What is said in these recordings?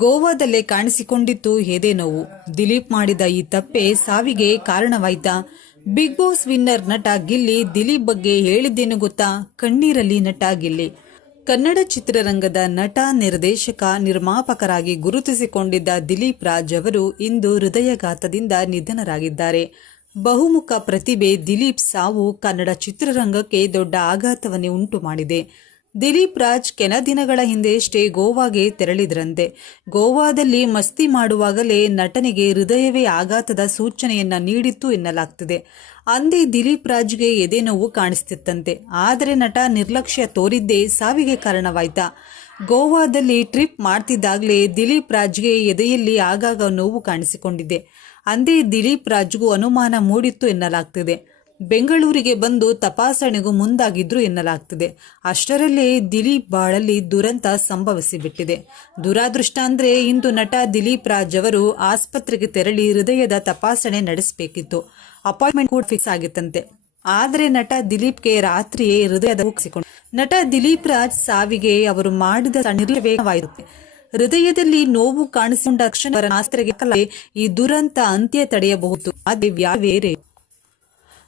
ಗೋವಾದಲ್ಲೇ ಕಾಣಿಸಿಕೊಂಡಿತ್ತು ಎದೆ ನೋವು. ದಿಲೀಪ್ ಮಾಡಿದ ಈ ತಪ್ಪೆ ಸಾವಿಗೆ ಕಾರಣವಾಯ್ತಾ? ಬಿಗ್ ಬಾಸ್ ವಿನ್ನರ್ ನಟ ಗಿಲ್ಲಿ ದಿಲೀಪ್ ಬಗ್ಗೆ ಹೇಳಿದ್ದೇನು ಗೊತ್ತಾ? ಕಣ್ಣೀರಲ್ಲಿ ನಟ ಗಿಲ್ಲಿ. ಕನ್ನಡ ಚಿತ್ರರಂಗದ ನಟ, ನಿರ್ದೇಶಕ, ನಿರ್ಮಾಪಕರಾಗಿ ಗುರುತಿಸಿಕೊಂಡಿದ್ದ ದಿಲೀಪ್ ರಾಜ್ ಅವರು ಇಂದು ಹೃದಯಘಾತದಿಂದ ನಿಧನರಾಗಿದ್ದಾರೆ. ಬಹುಮುಖ ಪ್ರತಿಭೆ ದಿಲೀಪ್ ಸಾವು ಕನ್ನಡ ಚಿತ್ರರಂಗಕ್ಕೆ ದೊಡ್ಡ ಆಘಾತವನ್ನೇ ಉಂಟು ಮಾಡಿದೆ. ದಿಲೀಪ್ ರಾಜ್ ಕೆಲ ದಿನಗಳ ಹಿಂದೆಯಷ್ಟೇ ಗೋವಾಗೆ ತೆರಳಿದ್ರಂತೆ. ಗೋವಾದಲ್ಲಿ ಮಸ್ತಿ ಮಾಡುವಾಗಲೇ ನಟನಿಗೆ ಹೃದಯವೇ ಆಘಾತದ ಸೂಚನೆಯನ್ನ ನೀಡಿತ್ತು ಎನ್ನಲಾಗ್ತಿದೆ. ಅಂದೇ ದಿಲೀಪ್ ರಾಜ್ಗೆ ಎದೆ ನೋವು ಕಾಣಿಸ್ತಿತ್ತಂತೆ. ಆದರೆ ನಟ ನಿರ್ಲಕ್ಷ್ಯ ತೋರಿದ್ದೇ ಸಾವಿಗೆ ಕಾರಣವಾಯ್ತಾ? ಗೋವಾದಲ್ಲಿ ಟ್ರಿಪ್ ಮಾಡ್ತಿದ್ದಾಗಲೇ ದಿಲೀಪ್ ರಾಜ್ಗೆ ಎದೆಯಲ್ಲಿ ಆಗಾಗ ನೋವು ಕಾಣಿಸಿಕೊಂಡಿದೆ. ಅಂದೇ ದಿಲೀಪ್ ರಾಜ್ಗೂ ಅನುಮಾನ ಮೂಡಿತ್ತು ಎನ್ನಲಾಗ್ತಿದೆ. ಬೆಂಗಳೂರಿಗೆ ಬಂದು ತಪಾಸಣೆಗೂ ಮುಂದಾಗಿದ್ರು ಎನ್ನಲಾಗ್ತಿದೆ. ಅಷ್ಟರಲ್ಲೇ ದಿಲೀಪ್ ಬಾಳಲ್ಲಿ ದುರಂತ ಸಂಭವಿಸಿಬಿಟ್ಟಿದೆ. ದುರಾದೃಷ್ಟ ಅಂದ್ರೆ ಇಂದು ನಟ ದಿಲೀಪ್ ರಾಜ್ ಅವರು ಆಸ್ಪತ್ರೆಗೆ ತೆರಳಿ ಹೃದಯದ ತಪಾಸಣೆ ನಡೆಸಬೇಕಿತ್ತು. ಅಪಾಯಿಂಟ್ಮೆಂಟ್ ಕೂಡ ಫಿಕ್ಸ್ ಆಗಿತ್ತಂತೆ. ಆದರೆ ನಟ ದಿಲೀಪ್ಗೆ ರಾತ್ರಿಯೇ ಹೃದಯದ ಮುಗಿಸಿಕೊಂಡು ನಟ ದಿಲೀಪ್ ರಾಜ್ ಸಾವಿಗೆ ಅವರು ಮಾಡಿದ ನಿರ್ಲಕ್ಷ್ಯವಾಯಿತು. ಹೃದಯದಲ್ಲಿ ನೋವು ಕಾಣಿಸಿಕೊಂಡ ತಕ್ಷಣ ಆಸ್ಪತ್ರೆಗೆ ಈ ದುರಂತ ಅಂತ್ಯ ತಡೆಯಬಹುದು. ಅದೇ ಬೇರೆ.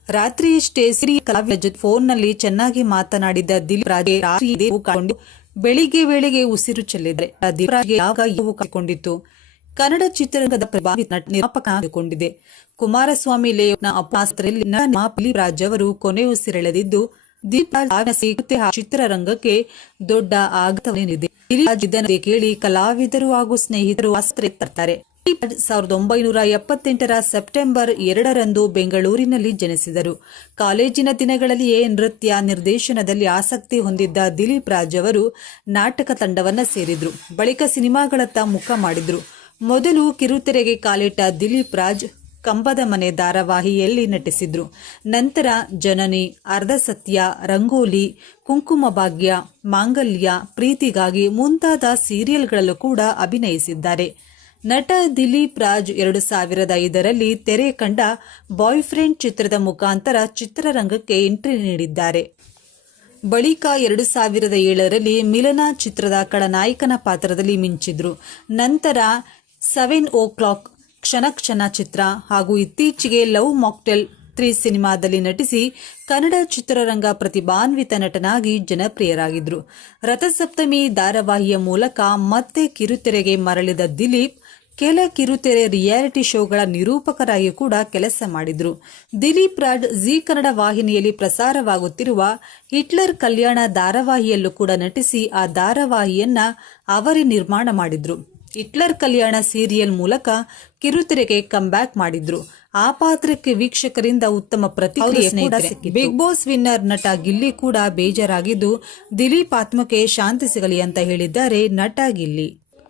ರಾತ್ರಿಯಷ್ಟೇ ಸಿರಿಯ ಕಲಾವಿದ ಜೊತೆ ಫೋನ್ನಲ್ಲಿ ಚೆನ್ನಾಗಿ ಮಾತನಾಡಿದ್ದ ದಿಲೀಪ್ ರಾಜ್ ಬೆಳಿಗ್ಗೆ ವೇಳೆಗೆ ಉಸಿರು ಚೆಲ್ಲಿದ್ದಾರೆ. ದಿಲೀಪ್ ರಾಜ್ಗೆ ಯಾವಾಗ ಕಾಣಿಕೊಂಡಿತ್ತು? ಕನ್ನಡ ಚಿತ್ರರಂಗದ ಪ್ರಭಾವಿ ನಿರ್ಮಾಪಕ ಆಗಿಕೊಂಡಿದೆ. ಕುಮಾರಸ್ವಾಮಿ ಲೇಔಟ್ನ ಆಸ್ಪತ್ರೆಯಲ್ಲಿ ದಿಲೀಪ್ ರಾಜ್ ಅವರು ಕೊನೆ ಉಸಿರೆಳೆದಿದ್ದು ದಿಲೀಪ್ ರಾಜ್ ಚಿತ್ರರಂಗಕ್ಕೆ ದೊಡ್ಡ ಆಘಾತವನ್ನೇ ನೀಡಿದೆ. ದಿಲೀಪ್ ರಾಜ್ ಇದನ್ನು ಕೇಳಿ ಕಲಾವಿದರು ಹಾಗೂ ಸ್ನೇಹಿತರು ಆಸ್ಪತ್ರೆಗೆ ತರ್ತಾರೆ. 1978ರ ಸೆಪ್ಟೆಂಬರ್ 2ರಂದು ಬೆಂಗಳೂರಿನಲ್ಲಿ ಜನಿಸಿದರು. ಕಾಲೇಜಿನ ದಿನಗಳಲ್ಲಿಯೇ ನೃತ್ಯ, ನಿರ್ದೇಶನದಲ್ಲಿ ಆಸಕ್ತಿ ಹೊಂದಿದ್ದ ದಿಲೀಪ್ ರಾಜ್ ಅವರು ನಾಟಕ ತಂಡವನ್ನ ಸೇರಿದ್ರು. ಬಳಿಕ ಸಿನಿಮಾಗಳತ್ತ ಮುಖ ಮಾಡಿದ್ರು. ಮೊದಲು ಕಿರುತೆರೆಗೆ ಕಾಲಿಟ್ಟ ದಿಲೀಪ್ ರಾಜ್ ಕಂಬದ ಮನೆ ಧಾರಾವಾಹಿಯಲ್ಲಿ ನಟಿಸಿದ್ರು. ನಂತರ ಜನನಿ, ಅರ್ಧ ಸತ್ಯ, ರಂಗೋಲಿ, ಕುಂಕುಮ ಭಾಗ್ಯ, ಮಾಂಗಲ್ಯ, ಪ್ರೀತಿಗಾಗಿ ಮುಂತಾದ ಸೀರಿಯಲ್ಗಳಲ್ಲೂ ಕೂಡ ಅಭಿನಯಿಸಿದ್ದಾರೆ. ನಟ ದಿಲೀಪ್ ರಾಜ್ 2005ರಲ್ಲಿ ತೆರೆ ಕಂಡ ಬಾಯ್ ಫ್ರೆಂಡ್ ಚಿತ್ರದ ಮುಖಾಂತರ ಚಿತ್ರರಂಗಕ್ಕೆ ಎಂಟ್ರಿ ನೀಡಿದ್ದಾರೆ. ಬಳಿಕ 2007ರಲ್ಲಿ ಮಿಲನ ಚಿತ್ರದ ಖಳನಾಯಕನ ಪಾತ್ರದಲ್ಲಿ ಮಿಂಚಿದ್ರು. ನಂತರ 7 o'clock, ಕ್ಷಣ ಕ್ಷಣ ಚಿತ್ರ ಹಾಗೂ ಇತ್ತೀಚೆಗೆ ಲವ್ ಮಾಕ್ಟೇಲ್ 3 ಸಿನಿಮಾದಲ್ಲಿ ನಟಿಸಿ ಕನ್ನಡ ಚಿತ್ರರಂಗ ಪ್ರತಿಭಾನ್ವಿತ ನಟನಾಗಿ ಜನಪ್ರಿಯರಾಗಿದ್ರು. ರಥಸಪ್ತಮಿ ಧಾರಾವಾಹಿಯ ಮೂಲಕ ಮತ್ತೆ ಕಿರುತೆರೆಗೆ ಮರಳಿದ ದಿಲೀಪ್ ಕೆಲ ಕಿರುತೆರೆ ರಿಯಾಲಿಟಿ ಶೋಗಳ ನಿರೂಪಕರಾಗಿ ಕೂಡ ಕೆಲಸ ಮಾಡಿದ್ರು. ದಿಲೀಪ್ ರಾಜ್ ಜಿ ಕನ್ನಡ ವಾಹಿನಿಯಲ್ಲಿ ಪ್ರಸಾರವಾಗುತ್ತಿರುವ ಹಿಟ್ಲರ್ ಕಲ್ಯಾಣ ಧಾರಾವಾಹಿಯಲ್ಲೂ ಕೂಡ ನಟಿಸಿ ಆ ಧಾರಾವಾಹಿಯನ್ನ ಅವರೇ ನಿರ್ಮಾಣ ಮಾಡಿದ್ರು. ಹಿಟ್ಲರ್ ಕಲ್ಯಾಣ ಸೀರಿಯಲ್ ಮೂಲಕ ಕಿರುತೆರೆಗೆ ಕಮ್ಬ್ಯಾಕ್ ಮಾಡಿದ್ರು. ಆ ಪಾತ್ರಕ್ಕೆ ವೀಕ್ಷಕರಿಂದ ಉತ್ತಮ ಪ್ರತಿಕ್ರಿಯೆ. ಬಿಗ್ ಬಾಸ್ ವಿನ್ನರ್ ನಟ ಗಿಲ್ಲಿ ಕೂಡ ಬೇಜಾರಾಗಿದ್ದು ದಿಲೀಪ್ ಆತ್ಮಕ್ಕೆ ಶಾಂತಿ ಸಿಗಲಿ ಅಂತ ಹೇಳಿದ್ದಾರೆ ನಟ ಗಿಲ್ಲಿ.